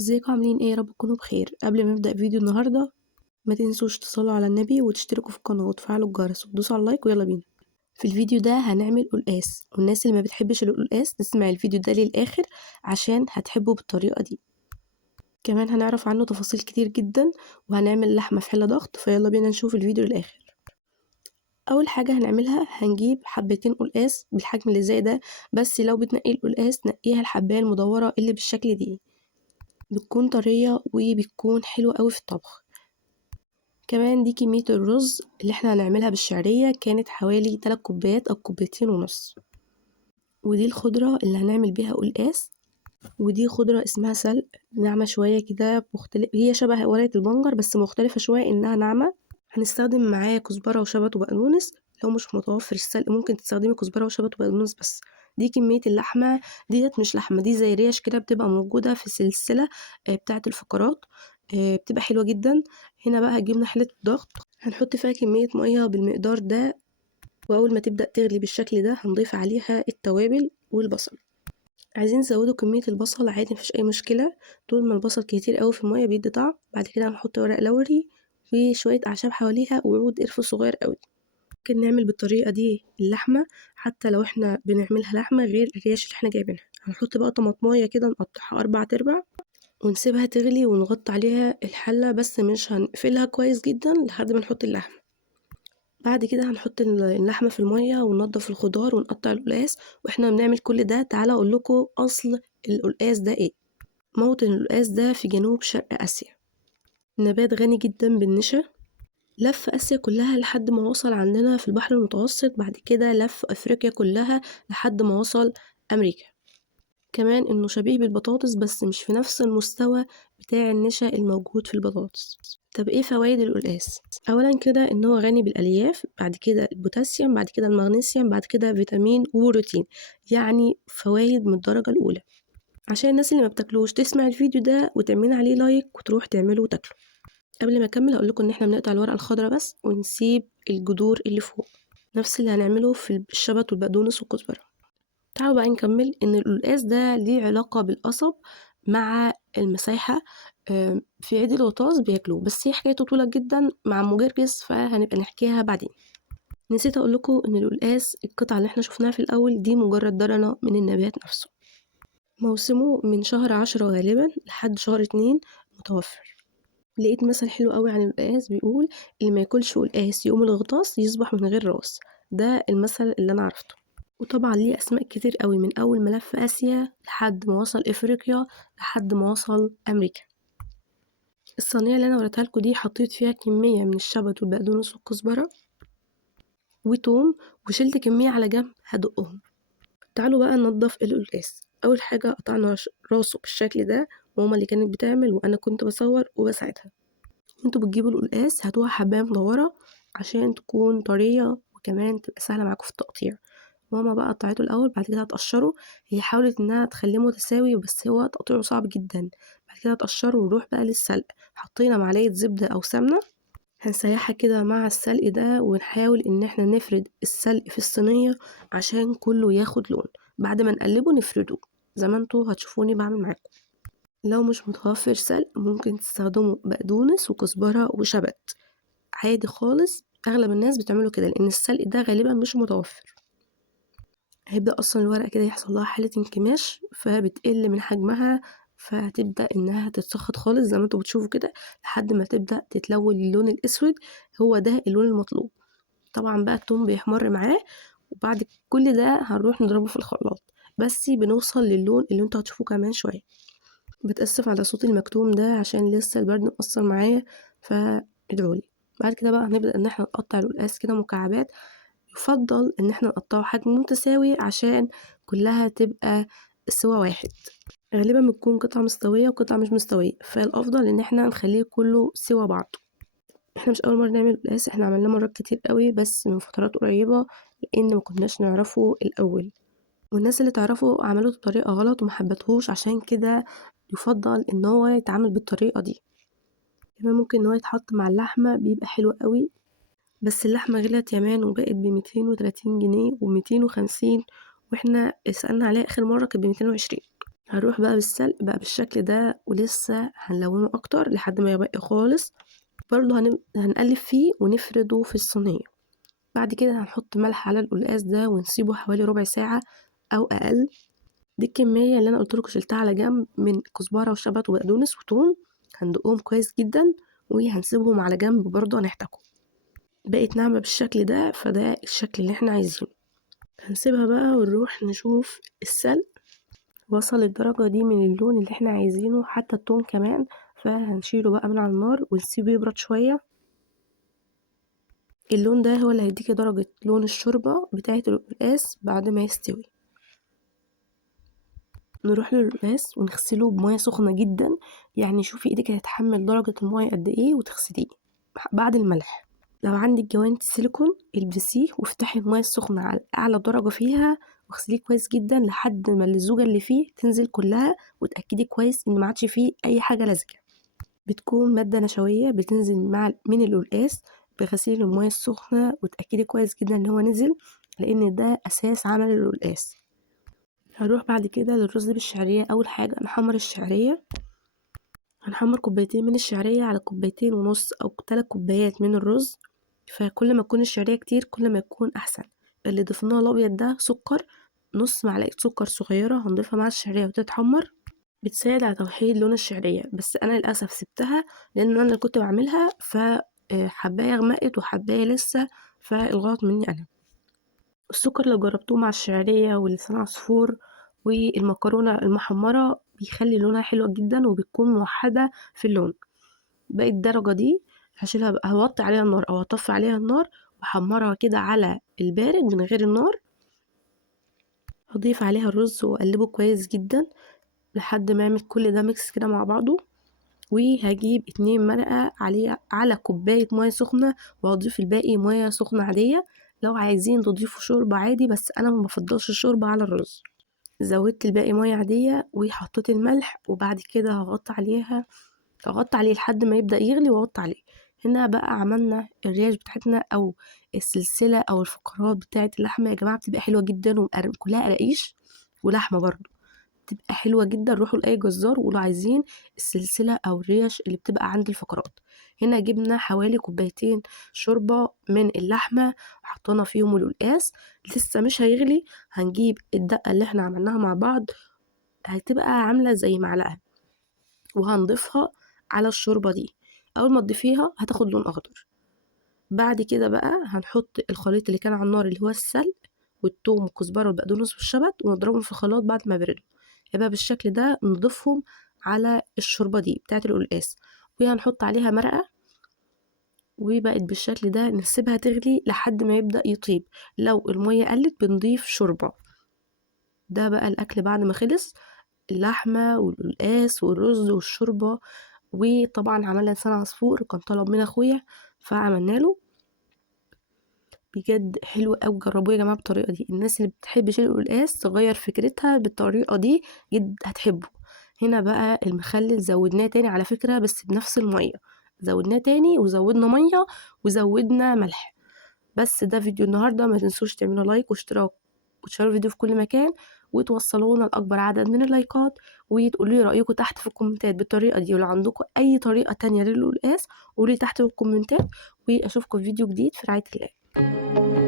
ازيكم عاملين ايه؟ يا رب تكونوا بخير. قبل ما نبدأ فيديو النهاردة ما تنسوش تصلوا على النبي وتشتركوا في القناة وتفعلوا الجرس وتدوسوا على اللايك، ويلا بينا. في الفيديو ده هنعمل قلقاس، والناس اللي ما بتحبش القلقاس تسمع الفيديو ده للآخر عشان هتحبه بالطريقة دي. كمان هنعرف عنه تفاصيل كتير جدا، وهنعمل لحمة في حلة ضغط. فيلا بينا نشوف الفيديو للآخر. اول حاجة هنعملها هنجيب حبتين قلقاس بالحجم اللي زي ده، بس لو بتنقي القلقاس نقيها الحباية المدورة اللي بالشكل دي، بتكون طرية وبتكون حلوة قوي في الطبخ. كمان دي كمية الرز اللي احنا هنعملها بالشعرية، كانت حوالي 3 كوبايات او كوبايتين ونص. ودي الخضرة اللي هنعمل بيها قلقاس، ودي خضرة اسمها سلق، ناعمة شوية كده، هي شبه ورقة البنجر بس مختلفة شوية انها ناعمة. هنستخدم معاه كزبرة وشبت وبقدونس. لو مش متوفر السلق ممكن تستخدمي كزبرة وشبت وبقدونس بس. دي كمية اللحمة، ديت مش لحمة، دي زي ريش كده بتبقى موجودة في سلسلة بتاعة الفقرات، بتبقى حلوة جدا. هنا بقى هجيب حلة ضغط، هنحط فيها كمية مية بالمقدار ده، وأول ما تبدأ تغلي بالشكل ده هنضيف عليها التوابل والبصل. عايزين نزودوا كمية البصل عادي، مفيش أي مشكلة، طول ما البصل كتير قوي في المية بيدي طعم. بعد كده هنحط ورق لوري وشوية أعشاب حواليها وعود قرفة صغير قوي. ممكن نعمل بالطريقة دي اللحمة حتى لو احنا بنعملها لحمة غير الريش اللي احنا جايبينها. هنحط بقى طماطماية كده نقطعها 4 تربع ونسيبها تغلي ونغطي عليها الحلة، بس مش هنقفلها كويس جدا لحد ما نحط اللحمة. بعد كده هنحط اللحمة في المية وننضف الخضار ونقطع القلقاس. واحنا بنعمل كل ده تعالى اقول لكم اصل القلقاس ده ايه. موطن القلقاس ده في جنوب شرق اسيا، نبات غني جدا بالنشا. لف آسيا كلها لحد ما وصل عندنا في البحر المتوسط، بعد كده لف أفريقيا كلها لحد ما وصل أمريكا. كمان إنه شبيه بالبطاطس بس مش في نفس المستوى بتاع النشا الموجود في البطاطس. طب إيه فوائد القلقاس؟ أولا كده إن هو غني بالألياف، بعد كده البوتاسيوم، بعد كده المغنيسيوم، بعد كده فيتامين وبروتين، يعني فوائد من الدرجة الأولى. عشان الناس اللي ما بتاكلوش تسمع الفيديو ده وتعملي عليه لايك وتروح تعمله وتاكله. قبل ما اكمل هقول لكم ان احنا بنقطع الورقه الخضراء بس ونسيب الجذور اللي فوق، نفس اللي هنعمله في الشبت والبقدونس والكزبره. تعالوا بقى نكمل ان القلقاس ده ليه علاقه بالقصب مع المساحه. في عيد الغطاس بياكلوه، بس هي حكايته طويله جدا مع مجرجس فهنبقى نحكيها بعدين. نسيت اقول لكم ان القلقاس القطعه اللي احنا شفناها في الاول دي مجرد درنه من النبات نفسه. موسمه من شهر 10 غالبا لحد شهر 2 متوفر. لقيت مثل حلو قوي عن القلقاس بيقول اللي ما ياكلش قلقاس يوم الغطاس يصبح من غير راس. ده المثل اللي انا عرفته. وطبعا ليه اسماء كتير قوي، من اول ملف اسيا لحد ما وصل افريقيا لحد ما وصل امريكا. الصينيه اللي انا وريتها لكم دي حطيت فيها كميه من الشبت والبقدونس والكزبره وتوم، وشلت كميه على جنب هدقهم. تعالوا بقى ننضف القلقاس. اول حاجه قطعنا راسه بالشكل ده، ماما اللي كانت بتعمل وانا كنت بصور وبساعدها. انتوا بتجيبوا القلقاس هاتوها حباية مدورة عشان تكون طرية وكمان تبقى سهلة معاكم في التقطيع. ماما بقى قطعته الأول، بعد كده هتقشره. هي حاولت انها تخليه متساوي بس هو تقطيعه صعب جدا. بعد كده هتقشره ونروح بقى للسلق. حطينا معلقة زبدة أو سمنة، هنسيحها كده مع السلق ده، ونحاول ان احنا نفرد السلق في الصينية عشان كله ياخد لون. بعد ما نقلبه نفرده زي ما انتوا هتشوفوني بعمل معاكم. لو مش متوفر سلق ممكن تستخدموا بقدونس وكزبرة وشبت عادي خالص. اغلب الناس بتعمله كده لان السلق ده غالبا مش متوفر. هيبدأ اصلا الورقة كده يحصل لها حالة انكماش فبتقل من حجمها، فهتبدأ انها تتسخط خالص زي ما انتوا بتشوفوا كده لحد ما تبدأ تتلون اللون الاسود. هو ده اللون المطلوب. طبعا بقى التوم بيحمر معاه، وبعد كل ده هنروح نضربه في الخلاط، بس بنوصل للون اللي انتوا هتشوفوه كمان شوية. بتأسف على صوت المكتوم ده عشان لسه البرد مأثر معايا، فادعولي. بعد كده بقى هنبدأ ان احنا نقطع القلقاس كده مكعبات. يفضل ان احنا نقطعه حجم متساوي عشان كلها تبقى سوا واحد. غالبا بتكون قطعة مستوية وقطعة مش مستوية، فالافضل ان احنا نخليه كله سوا بعض. احنا مش اول مرة نعمل القلقاس، احنا عملناه مرات كتير قوي بس من فترات قريبة لان ما كناش نعرفه الاول، والناس اللي تعرفه عملوه بطريقة غلط ومحبتهوش، عشان كده يفضل ان هو يتعامل بالطريقة دي. كمان ممكن ان هو يتحط مع اللحمة بيبقى حلو قوي، بس اللحمة غلت يامان وبقت ب230 جنيه و250، واحنا سألنا عليها اخر مرة كانت ب220. هنروح بقى بالسلق بقى بالشكل ده، ولسه هنلونه اكتر لحد ما يبقى خالص. برضو هنقلب فيه ونفرده في الصينية. بعد كده هنحط ملح على القلقاس ده ونسيبه حوالي ربع ساعة او اقل. دي الكمية اللي انا قلتلكوا شلتها على جنب من كزبرة وشبت وبقدونس وثوم. هندقهم كويس جدا وهنسيبهم على جنب برضو هنحتاجهم. بقت ناعمة بالشكل ده، فده الشكل اللي احنا عايزينه. هنسيبها بقى ونروح نشوف السلق وصل الدرجة دي من اللون اللي احنا عايزينه، حتى التوم كمان. فهنشيله بقى من على النار ونسيبه يبرد شوية. اللون ده هو اللي هيديكي درجة لون الشوربة بتاعة القلقاس بعد ما يستوي. نروح للقلقاس ونغسله بمية سخنة جدا، يعني شوفي ايدك هتتحمل درجة المية قد ايه وتغسليه بعد الملح. لو عندك جوانتي سيليكون البسيه وافتحي المية السخنة على أعلى درجة فيها واغسليه كويس جدا لحد ما اللزوجة اللي فيه تنزل كلها، وتأكدي كويس إن معادش فيه أي حاجة لازجة. بتكون مادة نشوية بتنزل من القلقاس بغسيل المية السخنة، وتأكدي كويس جدا إن هو نزل، لأن ده أساس عمل القلقاس. هنروح بعد كده للرز بالشعرية. أول حاجة نحمر الشعرية. هنحمر كوبايتين من الشعرية على كوبايتين ونص أو 3 كوبايات من الرز. فكل ما تكون الشعرية كتير كل ما يكون أحسن. اللي ضفناه الأبيض ده سكر، نص معلقة سكر صغيرة هنضيفها مع الشعرية وتتحمر. بتساعد على توحيد لون الشعرية، بس أنا للأسف سبتها لأن أنا اللي كنت بعملها، حباية غمقت وحباية لسه، فالغلط مني أنا. السكر لو جربتوه مع الشعرية ولسان عصفور والمكرونة المحمرة بيخلي لونها حلوة جدا وبتكون موحدة في اللون. باقي الدرجة دي هشيلها بقى، هوطي عليها النار او هطفي عليها النار واحمرها كده على البارد من غير النار. هضيف عليها الرز واقلبه كويس جدا لحد ما يعمل كل ده ميكس كده مع بعضه. وهجيب 2 مرقة على كوباية مية سخنة، وهضيف الباقي مية سخنة عادية. لو عايزين تضيفوا شوربة عادي، بس انا ما بفضلش الشوربة على الرز. زودت الباقي مية عادية وحطيت الملح، وبعد كده هغطي عليه لحد ما يبدأ يغلي واغطي عليه. هنا بقى عملنا الريش بتاعتنا او السلسلة او الفقرات بتاعت اللحمة. يا جماعة بتبقى حلوة جدا وكلها قراقيش ولحمة برضو، بتبقى حلوة جدا. روحوا لأي جزار وقولوا عايزين السلسلة او الريش اللي بتبقى عند الفقرات. هنا جبنا حوالي كوبايتين شوربة من اللحمة وحطينا فيهم القلقاس. لسه مش هيغلي، هنجيب الدقة اللي احنا عملناها مع بعض، هتبقى عاملة زي معلقة، وهنضيفها على الشوربة دي. أول ما تضيفيها هتاخد لون أخضر. بعد كده بقى هنحط الخليط اللي كان على النار اللي هو السلق والثوم والكزبرة والبقدونس والشبت ونضربهم في الخلاط بعد ما بردوا. يبقى بالشكل ده نضيفهم على الشوربة دي بتاعت القلقاس، وهنحط عليها مرقة. وبقت بالشكل ده نسيبها تغلي لحد ما يبدأ يطيب. لو المية قلت بنضيف شوربة. ده بقى الأكل بعد ما خلص، اللحمة والقلقاس والرز والشوربة. وطبعا عملنا لسان عصفور كان طلب من اخويا فعملنا له. بجد حلو قوي، جربوه يا جماعه بالطريقه دي. الناس اللي بتحب شيء القلقاس تغير فكرتها بالطريقه دي جد هتحبه. هنا بقى المخلل زودناه تاني على فكره بس بنفس الميه، زودناه تاني وزودنا ميه وزودنا ملح. بس ده فيديو النهارده، ما تنسوش تعملوا لايك واشتراك وتشاركوا الفيديو في كل مكان، وتوصلونا لأكبر عدد من اللايكات، وتقولوا لي رأيكم تحت في الكومنتات بالطريقة دي. ولو عندكم أي طريقة تانية للقلقاس قولي تحت في الكومنتات. وأشوفكم في فيديو جديد في رعاية الله.